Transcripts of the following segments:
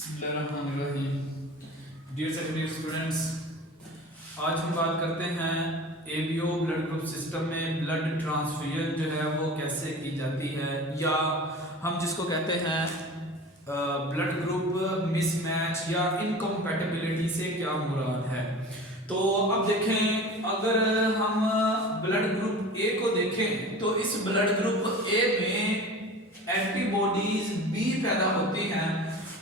बिस्मिल्लाहिर्रहमानिर्रहीम। Dear second year students, आज हम बात करते हैं एबीओ ब्लड ग्रुप सिस्टम में ब्लड ट्रांसफ्यूजन जो है वो कैसे की जाती है, या हम जिसको कहते हैं ब्लड ग्रुप मिसमैच या इनकम्पैटिबिलिटी से क्या मुराद है। तो अब देखें, अगर हम ब्लड ग्रुप ए को देखें तो इस ब्लड ग्रुप ए में एंटीबॉडीज बी पैदा होती हैं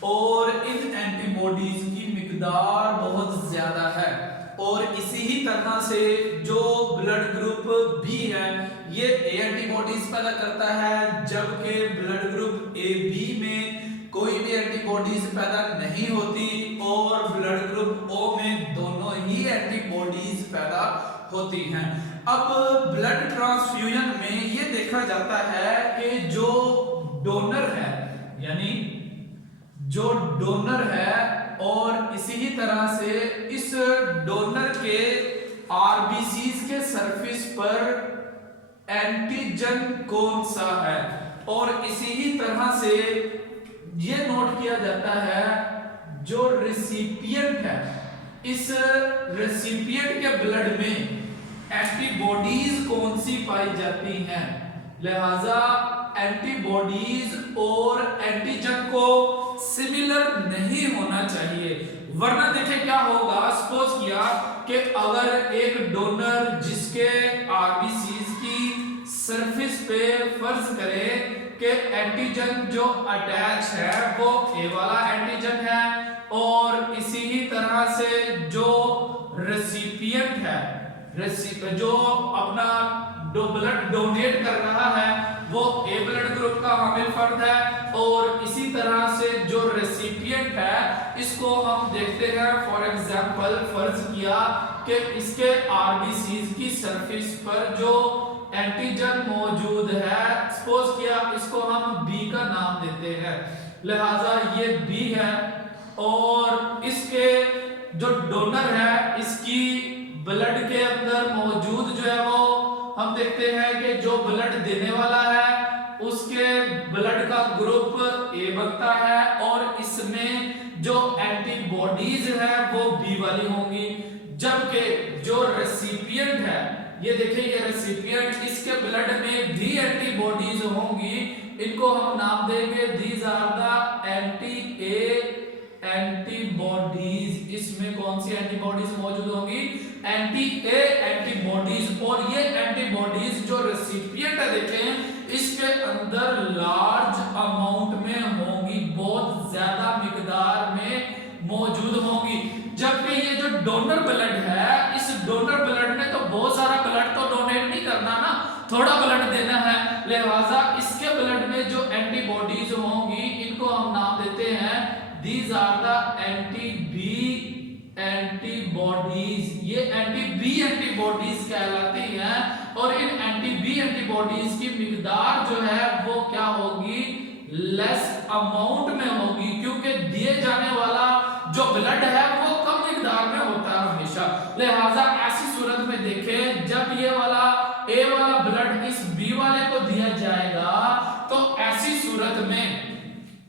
और इन एंटीबॉडीज की मिकदार बहुत ज्यादा है, और इसी ही तरह से जो ब्लड ग्रुप बी है ये एंटीबॉडीज पैदा करता है, जबकि ब्लड ग्रुप ए बी में कोई भी एंटीबॉडीज पैदा नहीं होती और ब्लड ग्रुप ओ में दोनों ही एंटीबॉडीज पैदा होती हैं। अब ब्लड ट्रांसफ्यूजन में ये देखा जाता है कि जो डोनर है, यानी जो डोनर है, और इसी ही तरह से इस डोनर के आरबीसीज के सरफेस पर एंटीजन कौन सा है, और इसी ही तरह से ये नोट किया जाता है जो रेसिपिएंट है, इस रेसिपिएंट के ब्लड में एंटीबॉडीज कौन सी पाई जाती हैं। लिहाजा एंटीबॉडीज और एंटीजन को सिमिलर नहीं होना चाहिए, वरना देखें क्या होगा। सपोज किया कि अगर एक डोनर जिसके आरबीसीज की सरफेस पे फर्ज करे कि एंटीजन जो अटैच है वो ए वाला एंटीजन है, और इसी ही तरह से जो रेसिपिएंट है, जो अपना ब्लड डोनेट कर रहा है वो ए ब्लड ग्रुप का हामिल फर्द है, और इसी तरह से जो रेसिपिएंट है इसको हम देखते हैं। फॉर एग्जांपल फर्ज किया कि इसके आरबीसीज की सरफेस पर जो एंटीजन मौजूद है, सपोज किया इसको हम बी का नाम देते हैं, लिहाजा ये बी है, और इसके जो डोनर है इसकी ब्लड के अंदर मौजूद जो है वो हम देखते हैं कि जो ब्लड देने वाला है उसके ब्लड का ग्रुप ए बनता है, और इसमें जो एंटीबॉडीज है वो बी वाली होंगी, जबकि जो रेसिपिएंट है, ये देखिए ये रेसिपिएंट, इसके ब्लड में भी एंटीबॉडीज होंगी, इनको हम नाम देंगे दीज आर द एंटीबॉडीज। इसमें कौन सी एंटीबॉडीज मौजूद होंगी? एंटी ए एंटीबॉडीज, और ये एंटीबॉडीज जो रेसिपिएंट है देखें इसके अंदर लार्ज अमाउंट में होंगी, बहुत ज्यादा मिकदार में मौजूद होंगी, जबकि ये जो डोनर ब्लड है, इस डोनर ब्लड ने तो बहुत सारा ब्लड तो डोनेट नहीं करना ना, थोड़ा ब्लड देना है, लिहाजा इसके ब्लड में जो एंटीबॉडीज होंगी इनको हम नाम देते हैं दीज आर द एंटीबॉडीज। ये एंटी-बी एंटीबॉडीज कहलाती हैं, और इन एंटी-बी एंटीबॉडीज की मिकदार जो है वो क्या होगी? लेस अमाउंट में होगी, क्योंकि दिए जाने वाला जो ब्लड है वो कम मिकदार में होता है हमेशा। लिहाजा ऐसी सूरत में देखें, जब ये वाला ए वाला ब्लड इस बी वाले को दिया जाएगा तो ऐसी सूरत में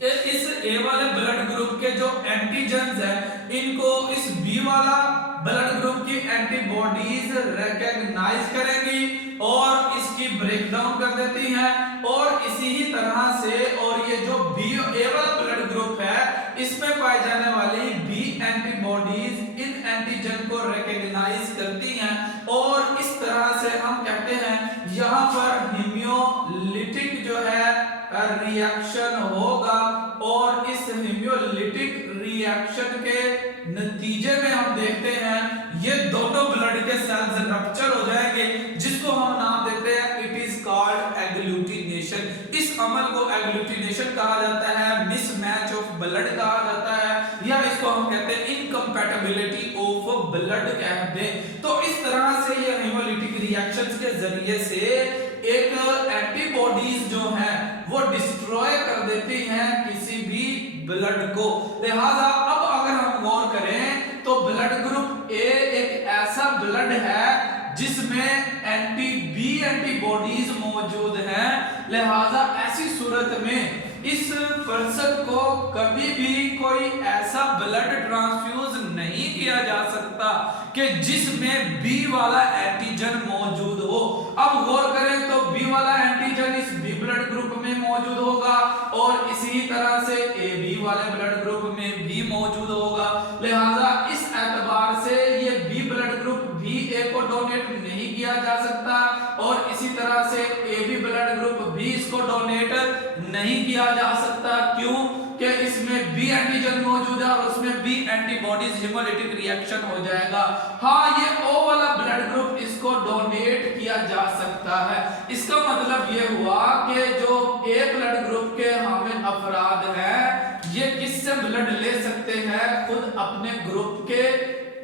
इस ए वाले ब्लड ग्रुप के जो एंटीजन्स है इनको इस बी वाला ब्लड ग्रुप की एंटीबॉडीज रिकॉग्नाइज करेंगी और इसकी ब्रेकडाउन कर देती हैं, और इसी ही तरह से और ये जो बी ए वाला ब्लड ग्रुप है इसमें पाई जाने वाली बी एंटीबॉडीज इन एंटीजन को रिकॉग्नाइज करती हैं, और इस तरह से हम कहते हैं यहाँ पर हीमोलिटिक जो है रिएक्शन होगा, और इस हीमोलिटिक रिएक्शन के नतीजे में हम देखते हैं ये दोनों ब्लड के सेल्स रप्चर हो जाएंगे, जिसको हम नाम देते हैं इट इज कॉल्ड एग्लूटिनेशन। इस अमल को एग्लूटिनेशन कहा जाता है, मिसमैच ऑफ ब्लड कहा जाता है, या इसको हम कहते हैं इनकम्पैटिबिलिटी ऑफ ब्लड कहते हैं। तो इस तरह से ये हीमोलिटिक रिएक्शंस के जरिए से एक एंटीबॉडीज जो है वो डिस्ट्रॉय कर देती हैं किसी भी ब्लड को। लिहाजा अब अगर हम गौर करें तो ब्लड ग्रुप ए एक ऐसा ब्लड है जिसमें एंटी-बी एंटीबॉडीज मौजूद हैं, लिहाजा ऐसी सूरत में इस पर्सन को कभी भी कोई कोई ऐसा ब्लड ट्रांसफ्यूज नहीं किया जा सकता कि जिसमें बी वाला एंटीजन मौजूद हो। अब गौर करें तो बी वाला एंटीजन इस बी ब्लड ग्रुप में मौजूद होगा और इसी तरह से ए बी वाले ब्लड ग्रुप में भी मौजूद होगा। लिहाजा इस एतबार से ये बी ब्लड ग्रुप भी ए को डोनेट नहीं किया जा सकता और इसी तरह से ए बी ब्लड ग्रुप भी इसको डोनेट नहीं किया जा सकता। क्यों? कि इसमें बी एंटीजन मौजूद है और उसमें बी एंटीबॉडीज हेमोलिटिक रिएक्शन हो जाएगा। हाँ, ये ओ वाला ब्लड ग्रुप इसको डोनेट किया जा सकता है। इसका मतलब ये हुआ कि जो ए ब्लड ग्रुप के हामिल अफराद हैं ये किससे ब्लड ले सकते हैं? खुद अपने ग्रुप के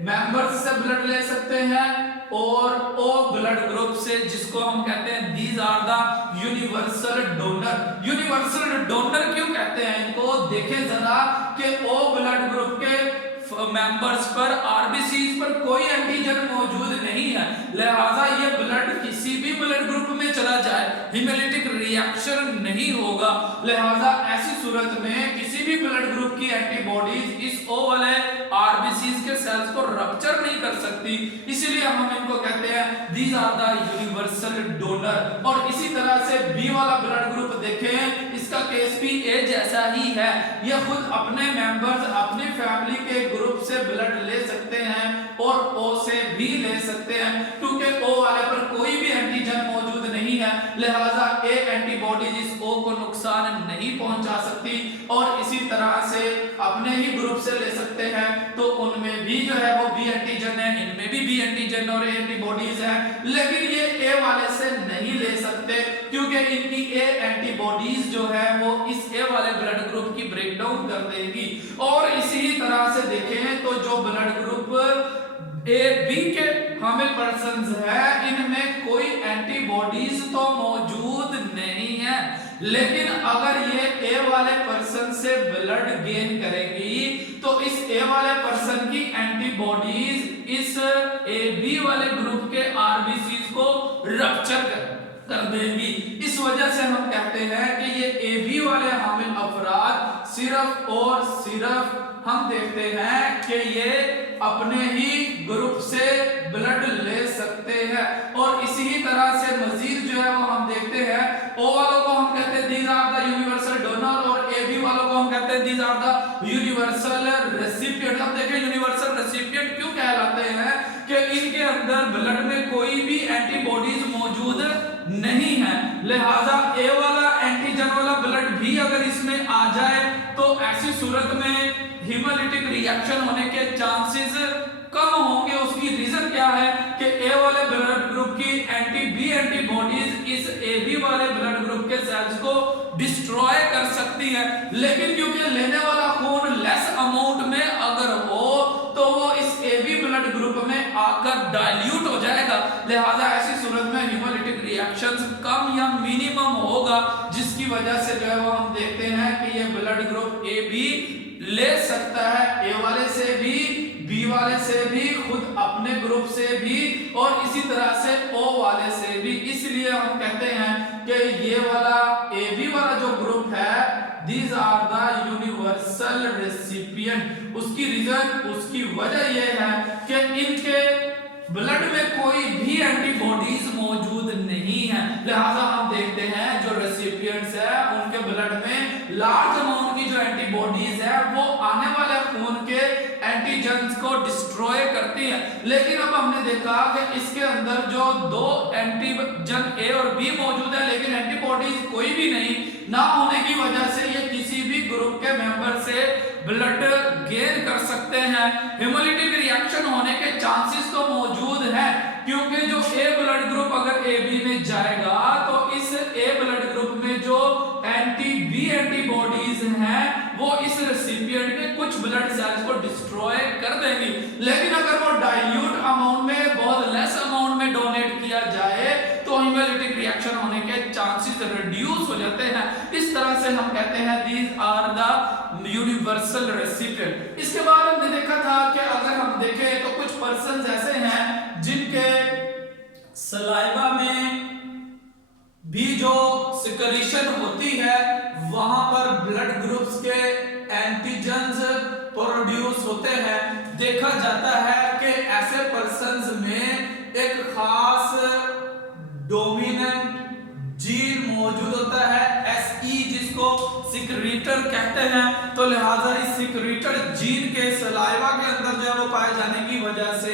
मेंबर्स से ब्लड ले सकते हैं और ओ ब्लड ग्रुप से, जिसको हम कहते हैं these are the universal donor. Universal donor क्यों कहते हैं इनको? देखें जरा कि ओ ब्लड ग्रुप के मेंबर्स पर, आरबीसीज पर कोई एंटीजन मौजूद नहीं है, लिहाजा ये ब्लड किसी भी ब्लड ग्रुप में चला जाए हेमोलिटिक रिएक्शन नहीं होगा। लिहाजा ऐसी सूरत में किसी भी ब्लड ग्रुप की एंटीबॉडीज इस ओ वाले आरबीसीज के सेल्स को रप्चर नहीं कर सकती, इसीलिए हम इनको कहते हैं these are the universal donor. और इसी तरह से बी वाला ब्लड ग्रुप देखें, इसका केस भी ए जैसा ही है। ये खुद अपने मेंबर्स, अपनी फैमिली के ग्रुप से ब्लड ले सकते हैं और ओ से भी ले सकते हैं, क्योंकि ओ वाले पर कोई भी एंटीजन मौजूद नहीं है, लिहाजा ए एंटीबॉडीज इस ओ को नुकसान नहीं पहुंचा सकती। और इसी तरह से अपने ही ग्रुप से ले सकते हैं, तो उनमें भी जो है वो बी एंटीजन है, इनमें भी बी एंटीजन और एंटीबॉडीज है, लेकिन ये ए वाले से नहीं ले सकते क्योंकि इनकी ए एंटीबॉडीज जो है वो इस ए वाले ब्लड ग्रुप की ब्रेकडाउन कर देगी। और इसी तरह से देखें तो जो ब्लड ग्रुप ए बी के हामिल पर्सन्स है इनमें कोई एंटीबॉडीज तो मौजूद नहीं है, लेकिन अगर ये ए वाले पर्सन से ब्लड गेन करेगी तो इस ए वाले पर्सन की एंटीबॉडीज इस ए बी वाले ग्रुप के आरबीसीज को रप्चर कर देंगी। इस वजह से हम कहते हैं कि ये ए बी वाले हामिल अफराद सिर्फ और सिर्फ हम देखते हैं कि ये अपने ही ग्रुप से ब्लड ले सकते हैं। और इसी तरह से मजीद जो है वो हम देखते हैं ओ वालों को हम कहते हैं these are the universal donor और ए बी वालों को हम कहते हैं these are the universal recipient. अब देखें यूनिवर्सल रेसिपिएंट क्यों कहलाते हैं कि इनके अंदर ब्लड में कोई भी एंटीबॉडीज मौजूद नहीं है, लिहाजा ए वाला एंटीजन वाला ब्लड भी अगर इसमें आ जाए तो ऐसी सूरत में हेमोलिटिक रिएक्शन होने के चांसेस कम होंगे। उसकी रीजन क्या है कि ए वाले ब्लड ग्रुप की बी एंटीबॉडीज इस ए बी वाले ब्लड ग्रुप के सेल्स को डिस्ट्रॉय कर सकती है, लेकिन क्योंकि लेने वाला खून लेस अमाउंट में अगर हो तो वो इस ए बी ब्लड ग्रुप में आकर डाइल्यूट हो जाएगा, लिहाजा ऐसी सूरत में हेमोलिटिक रिएक्शंस कम या मिनिमम होगा, जिसकी वजह से जो है वो हम देखते हैं कि ये ब्लड ग्रुप ए बी ले सकता है, ए वाले से भी, बी वाले से भी, खुद अपने ग्रुप से भी और इसी तरह से ओ वाले से भी। इसलिए हम कहते हैं कि ये वाला ए बी वाला जो ग्रुप है these are the universal recipient. उसकी रीजन, उसकी वजह यह है कि इनके ब्लड में कोई भी एंटीबॉडीज मौजूद नहीं है, लिहाजा हम देखते हैं जो रेसिपिएंट्स है उनके ब्लड में लार्ज अमाउंट की जो एंटीबॉडीज है वो आने वाले खून के एंटीजन्स को डिस्ट्रॉय करती है। लेकिन अब हमने देखा कि इसके अंदर जो दो एंटीजन ए और बी मौजूद है लेकिन एंटीबॉडीज कोई भी नहीं ना होने की वजह से ये किसी भी ग्रुप के मेंबर से ब्लड गेन कर सकते हैं। हेमोलिटिक रिएक्शन होने के चांसेस तो मौजूद है, क्योंकि जो ए ब्लड ग्रुप अगर ए बी में जाएगा तो इस ए ब्लड ग्रुप में जो बी एंटीबॉडीज हैं वो इस रेसिपिएंट के कुछ ब्लड सेल्स को डिस्ट्रॉय कर देंगी। लेकिन अगर वो डाइल्यूट अमाउंट में, बहुत लेस अमाउंट में डोनेट किया जाए तो हेमोलिटिक रिएक्शन होने के चांसेस रिड्यूस हो जाते हैं। इस तरह से हम कहते हैं these are the universal recipient. इसके बाद हमने देखा था कि अगर हम देखें तो कुछ पर्सन्स ऐसे हैं जिनके सलाइवा में भी जो सिक्रीशन होती है वहां पर ब्लड ग्रुप्स के एंटीजन्स जाता है कि ऐसे पर्सन्स में एक खास डोमिनेंट जीन मौजूद होता है SE, जिसको सिक्रीटर कहते हैं। तो लिहाजा इस सिक्रीटर जीन के सलाइवा के अंदर जो है वो पाए जाने की वजह से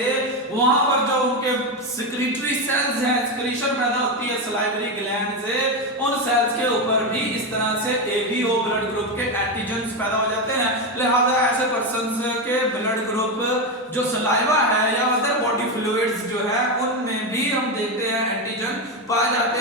वहां पर जो उनके सिक्रीटरी सेल्स हैं, सिक्रीशन पैदा होती है सलाइवरी ग्लैंड से, उन सेल्स के ऊपर भी इस तरह से ABO ब्लड ग्रुप के एंटीजन्स पैदा हो जाते हैं। लिहाजा ऐसे पर्सन्स के ब्लड ग्रुप जो सलाइवा है या अदर बॉडी फ्लूइड्स जो है उनमें भी हम देखते हैं एंटीजन पाए जाते हैं।